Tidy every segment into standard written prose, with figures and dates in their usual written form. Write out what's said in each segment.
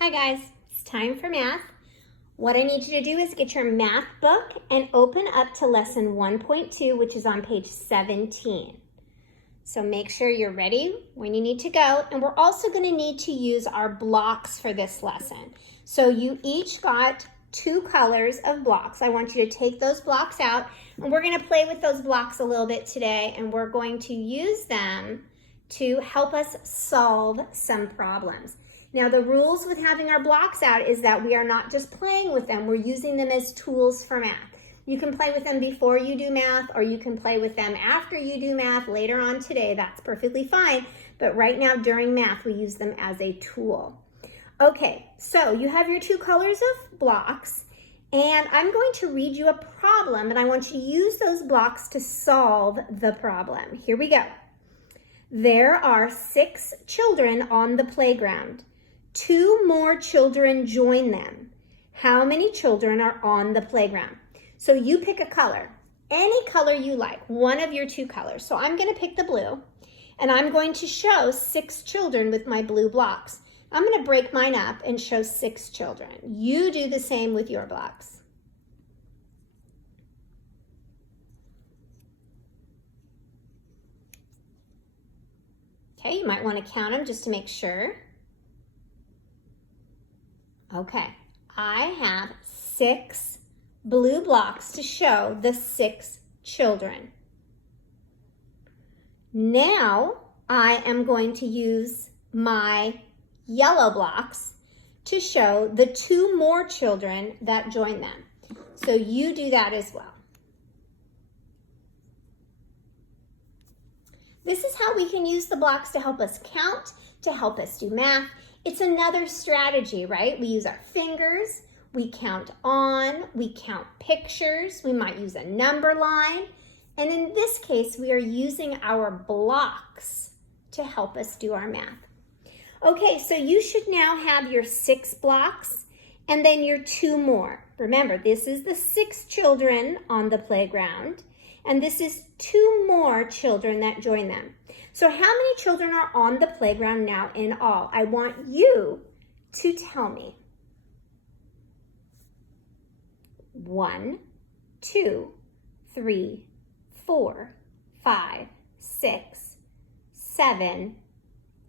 Hi guys, it's time for math. What I need you to do is get your math book and open up to lesson 1.2, which is on page 17. So make sure you're ready when you need to go. And we're also going to need to use our blocks for this lesson. So you each got 2 colors of blocks. I want you to take those blocks out, and we're going to play with those blocks a little bit today, and we're going to use them to help us solve some problems. Now, the rules with having our blocks out is that we are not just playing with them, we're using them as tools for math. You can play with them before you do math, or you can play with them after you do math later on today. That's perfectly fine. But right now during math, we use them as a tool. Okay, so you have your 2 colors of blocks, and I'm going to read you a problem, and I want you to use those blocks to solve the problem. Here we go. There are 6 children on the playground. 2 more children join them. How many children are on the playground? So you pick a color, any color you like, one of your 2 colors. So I'm going to pick the blue, and I'm going to show 6 children with my blue blocks. I'm going to break mine up and show 6 children. You do the same with your blocks. Okay, you might want to count them just to make sure. Okay, I have 6 blue blocks to show the 6 children. Now I am going to use my yellow blocks to show the 2 more children that join them. So you do that as well. This is how we can use the blocks to help us count, to help us do math. It's another strategy, right? We use our fingers, we count on, we count pictures, we might use a number line. And in this case, we are using our blocks to help us do our math. Okay, so you should now have your 6 blocks and then your 2 more. Remember, this is the 6 children on the playground, and this is 2 more children that join them. So how many children are on the playground now in all? I want you to tell me. 1, 2, 3, 4, 5, 6, 7,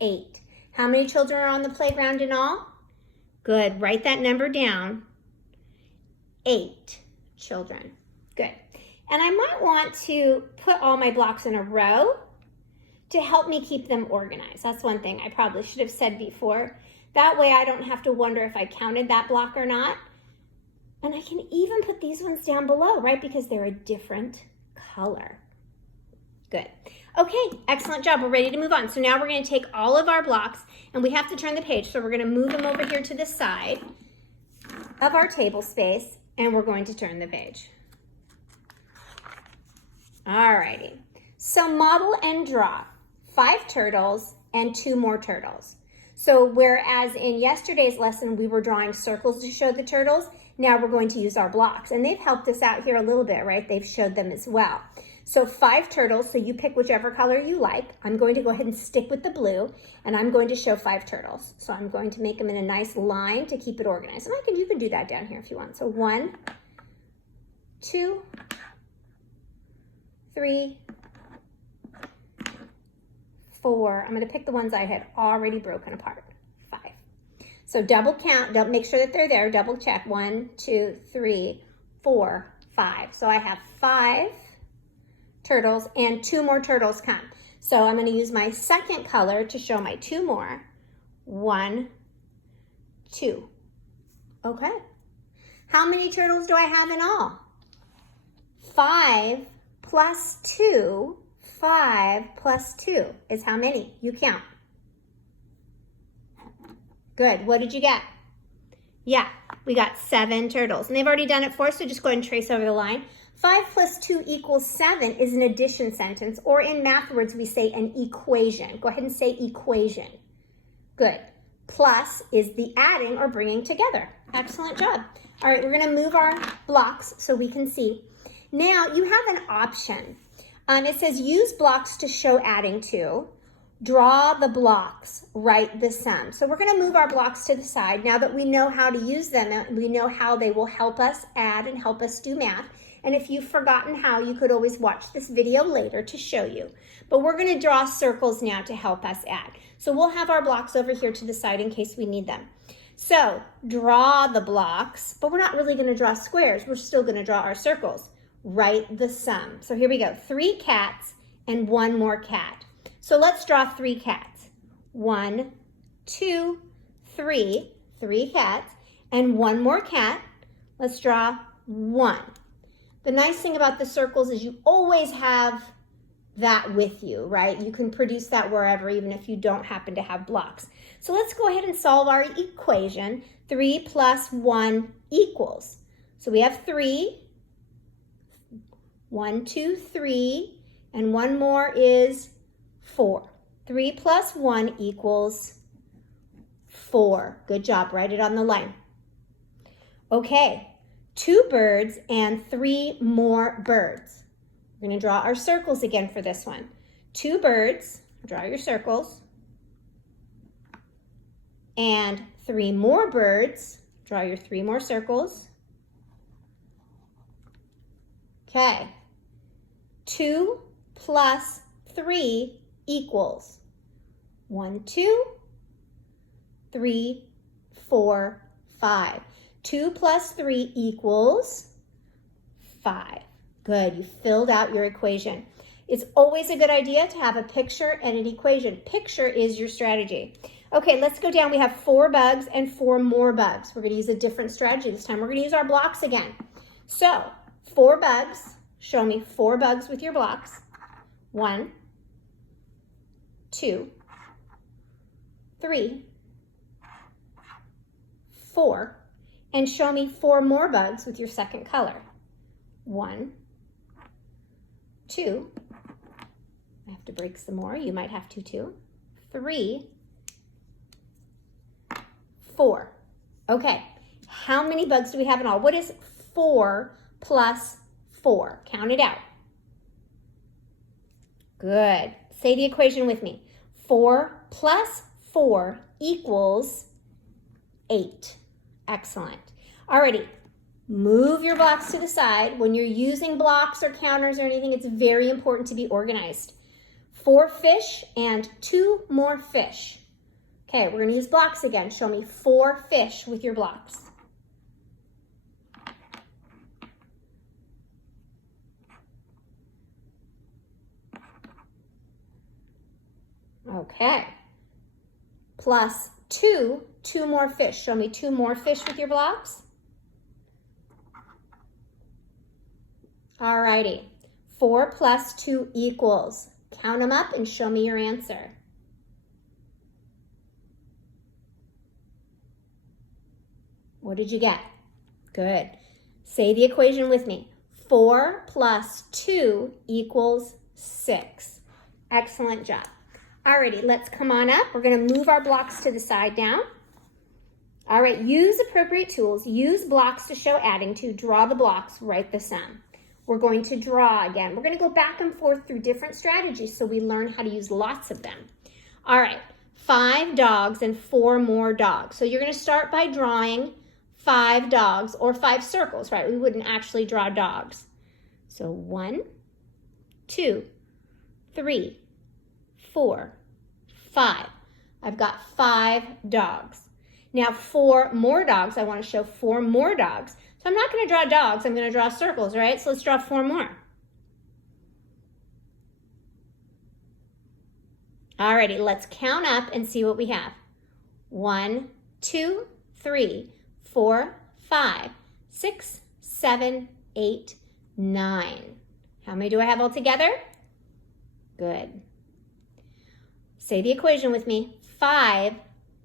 8. How many children are on the playground in all? Good, write that number down. 8 children, good. And I might want to put all my blocks in a row to help me keep them organized. That's one thing I probably should have said before. That way I don't have to wonder if I counted that block or not. And I can even put these ones down below, right? Because they're a different color. Good. Okay, excellent job. We're ready to move on. So now we're going to take all of our blocks, and we have to turn the page. So we're going to move them over here to the side of our table space, and we're going to turn the page. Alrighty. So model and draw 5 turtles and 2 more turtles. So whereas in yesterday's lesson we were drawing circles to show the turtles, now we're going to use our blocks. And they've helped us out here a little bit, right? They've showed them as well. So 5 turtles, so you pick whichever color you like. I'm going to go ahead and stick with the blue, and I'm going to show 5 turtles. So I'm going to make them in a nice line to keep it organized. And you can do that down here if you want. So 1, 2, 3, 4. I'm going to pick the ones I had already broken apart. 5. So double count, make sure that they're there, double check. 1, 2, 3, 4, 5. So I have 5 turtles and 2 more turtles come. So I'm going to use my second color to show my 2 more. 1, 2. Okay. How many turtles do I have in all? 5 plus 2. 5 plus 2 is how many? You count. Good. What did you get? Yeah, we got 7 turtles. And they've already done it for us, so just go ahead and trace over the line. 5 plus 2 equals 7 is an addition sentence, or in math words, we say an equation. Go ahead and say equation. Good. Plus is the adding or bringing together. Excellent job. All right, we're going to move our blocks so we can see. Now, you have an option. It says use blocks to show adding to, draw the blocks, write the sum. So we're going to move our blocks to the side now that we know how to use them and we know how they will help us add and help us do math. And if you've forgotten how, you could always watch this video later to show you. But we're going to draw circles now to help us add. So we'll have our blocks over here to the side in case we need them. So draw the blocks, but we're not really going to draw squares. We're still going to draw our circles. Write the sum. So here we go. 3 cats and 1 more cat. So let's draw 3 cats. 1, 2, 3. 3 cats and 1 more cat. Let's draw 1. The nice thing about the circles is you always have that with you, right? You can produce that wherever, even if you don't happen to have blocks. So let's go ahead and solve our equation. 3 plus 1 equals. So we have 3. 1, 2, 3. And 1 more is 4. 3 plus 1 equals 4. Good job. Write it on the line. Okay. 2 birds and 3 more birds. We're going to draw our circles again for this one. 2 birds, draw your circles. And 3 more birds, draw your 3 more circles. Okay. 2 plus 3 equals 1, 2, 3, 4, 5. 2 plus 3 equals 5. Good, you filled out your equation. It's always a good idea to have a picture and an equation. Picture is your strategy. Okay, let's go down. We have 4 bugs and 4 more bugs. We're going to use a different strategy this time. We're going to use our blocks again. So, 4 bugs. Show me 4 bugs with your blocks. 1, 2, 3, 4. And show me 4 more bugs with your second color. 1, 2. I have to break some more. You might have to too. 3, 4. Okay, how many bugs do we have in all? What is 4 plus 4? Count it out. Good. Say the equation with me. 4 plus 4 equals 8. Excellent. Alrighty, move your blocks to the side. When you're using blocks or counters or anything, it's very important to be organized. 4 fish and 2 more fish. Okay, we're going to use blocks again. Show me 4 fish with your blocks. Okay. Plus 2 more fish. Show me 2 more fish with your blocks. Alrighty. 4 plus 2 equals. Count them up and show me your answer. What did you get? Good. Say the equation with me. 4 plus 2 equals 6. Excellent job. Alrighty, let's come on up. We're going to move our blocks to the side now. All right, use appropriate tools. Use blocks to show adding to. Draw the blocks, write the sum. We're going to draw again. We're going to go back and forth through different strategies so we learn how to use lots of them. All right, 5 dogs and 4 more dogs. So you're going to start by drawing 5 dogs or 5 circles, right? We wouldn't actually draw dogs. So 1, 2, 3, 4, 5. I've got 5 dogs. Now 4 more dogs. I want to show 4 more dogs. So I'm not going to draw dogs. I'm going to draw circles, right? So let's draw 4 more. Alrighty, let's count up and see what we have. 1, 2, 3, 4, 5, 6, 7, 8, 9. How many do I have all together? Good. Say the equation with me. 5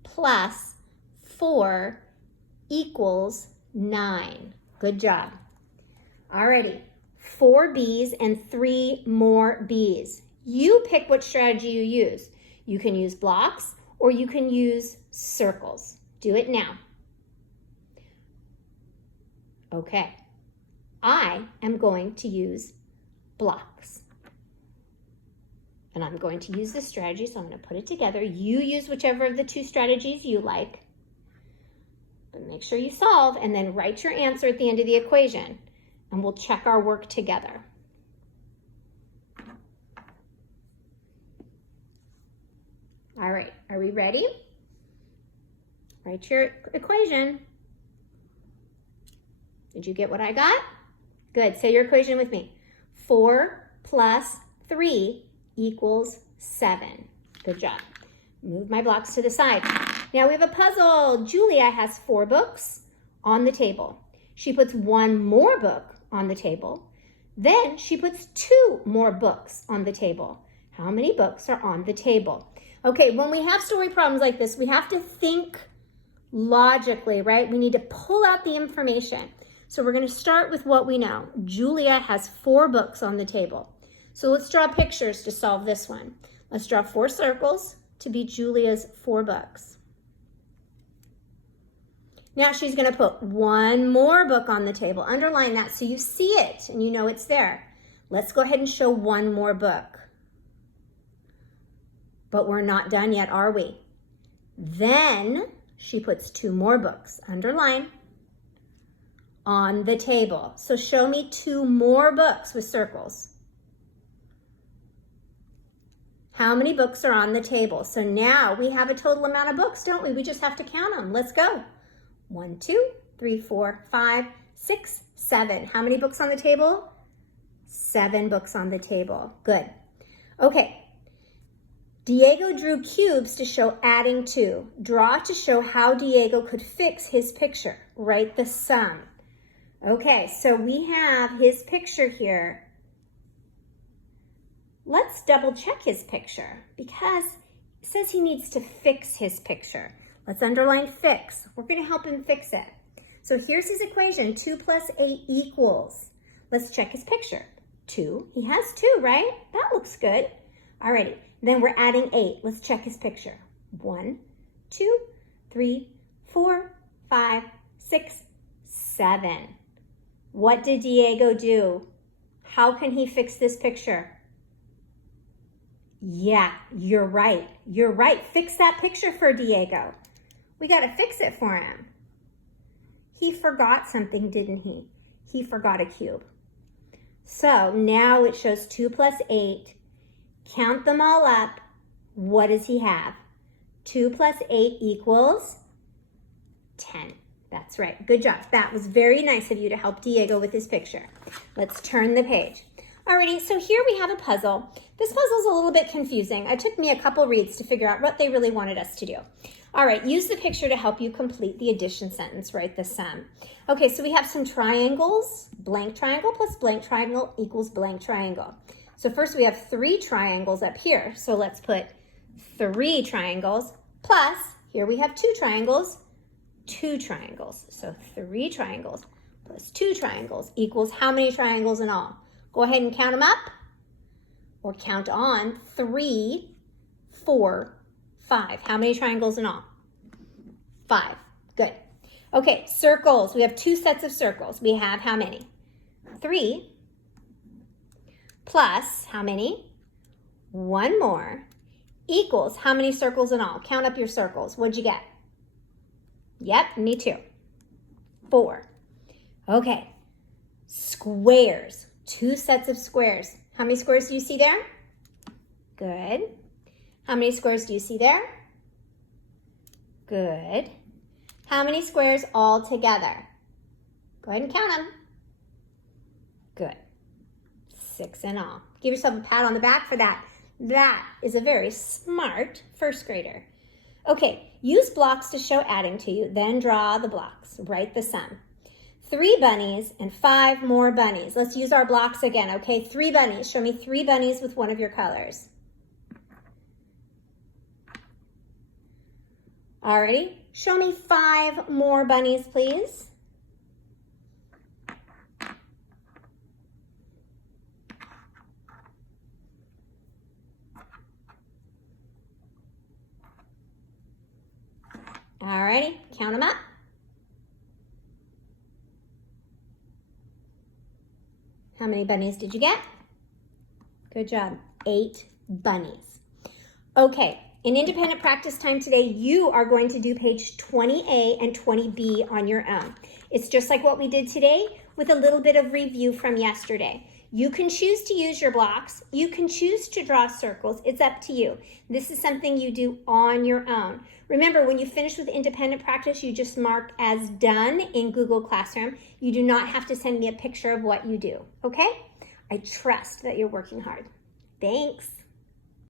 plus 4 equals 9. Good job. Alrighty, 4 bees and 3 more bees. You pick what strategy you use. You can use blocks or you can use circles. Do it now. Okay, I am going to use blocks. And I'm going to use this strategy, so I'm going to put it together. You use whichever of the two strategies you like. But make sure you solve and then write your answer at the end of the equation. And we'll check our work together. All right, are we ready? Write your equation. Did you get what I got? Good, say your equation with me. 4 plus 3 equals 7. Good job. Move my blocks to the side. Now we have a puzzle. Julia has 4 books on the table. She puts 1 more book on the table. Then she puts 2 more books on the table. How many books are on the table? Okay, when we have story problems like this, we have to think logically, right? We need to pull out the information. So we're going to start with what we know. Julia has 4 books on the table. So let's draw pictures to solve this one. Let's draw 4 circles to be Julia's 4 books. Now she's going to put 1 more book on the table. Underline that so you see it and you know it's there. Let's go ahead and show 1 more book. But we're not done yet, are we? Then she puts 2 more books. Underline. On the table. So show me 2 more books with circles. How many books are on the table? So now we have a total amount of books, don't we? We just have to count them. Let's go. 1, 2, 3, 4, 5, 6, 7. How many books on the table? 7 books on the table. Good. Okay. Diego drew cubes to show adding to. Draw to show how Diego could fix his picture. Write the sum. Okay, so we have his picture here. Let's double check his picture because it says he needs to fix his picture. Let's underline fix. We're going to help him fix it. So here's his equation. 2 plus 8 equals. Let's check his picture. 2. He has 2, right? That looks good. Alrighty. Then we're adding 8. Let's check his picture. 1, 2, 3, 4, 5, 6, 7. What did Diego do? How can he fix this picture? Yeah, you're right. You're right. Fix that picture for Diego. We got to fix it for him. He forgot something, didn't he? He forgot a cube. So now it shows 2 plus 8. Count them all up. What does he have? 2 plus 8 equals 10. That's right. Good job. That was very nice of you to help Diego with his picture. Let's turn the page. Alrighty, so here we have a puzzle. This puzzle is a little bit confusing. It took me a couple reads to figure out what they really wanted us to do. All right, use the picture to help you complete the addition sentence, write the sum. Okay, so we have some triangles. Blank triangle plus blank triangle equals blank triangle. So first we have 3 triangles up here. So let's put 3 triangles plus, here we have 2 triangles, 2 triangles. So 3 triangles plus 2 triangles equals how many triangles in all? Go ahead and count them up or count on. 3, 4, 5. How many triangles in all? 5. Good. Okay, circles. We have 2 sets of circles. We have how many? 3 plus how many? 1 more equals how many circles in all? Count up your circles. What'd you get? Yep, me too. 4. Okay, squares. 2 sets of squares. How many squares do you see there? Good. How many squares do you see there? Good. How many squares all together? Go ahead and count them. Good. 6 in all. Give yourself a pat on the back for that. That is a very smart first grader. Okay, use blocks to show adding to you, then draw the blocks. Write the sum. 3 bunnies and 5 more bunnies. Let's use our blocks again, okay? 3 bunnies. Show me 3 bunnies with one of your colors. Alrighty. Show me 5 more bunnies, please. Alrighty, count them up. How many bunnies did you get? Good job. 8 bunnies. Okay, in independent practice time today, you are going to do page 20A and 20B on your own. It's just like what we did today with a little bit of review from yesterday. You can choose to use your blocks. You can choose to draw circles. It's up to you. This is something you do on your own. Remember, when you finish with independent practice, you just mark as done in Google Classroom. You do not have to send me a picture of what you do, okay? I trust that you're working hard. Thanks.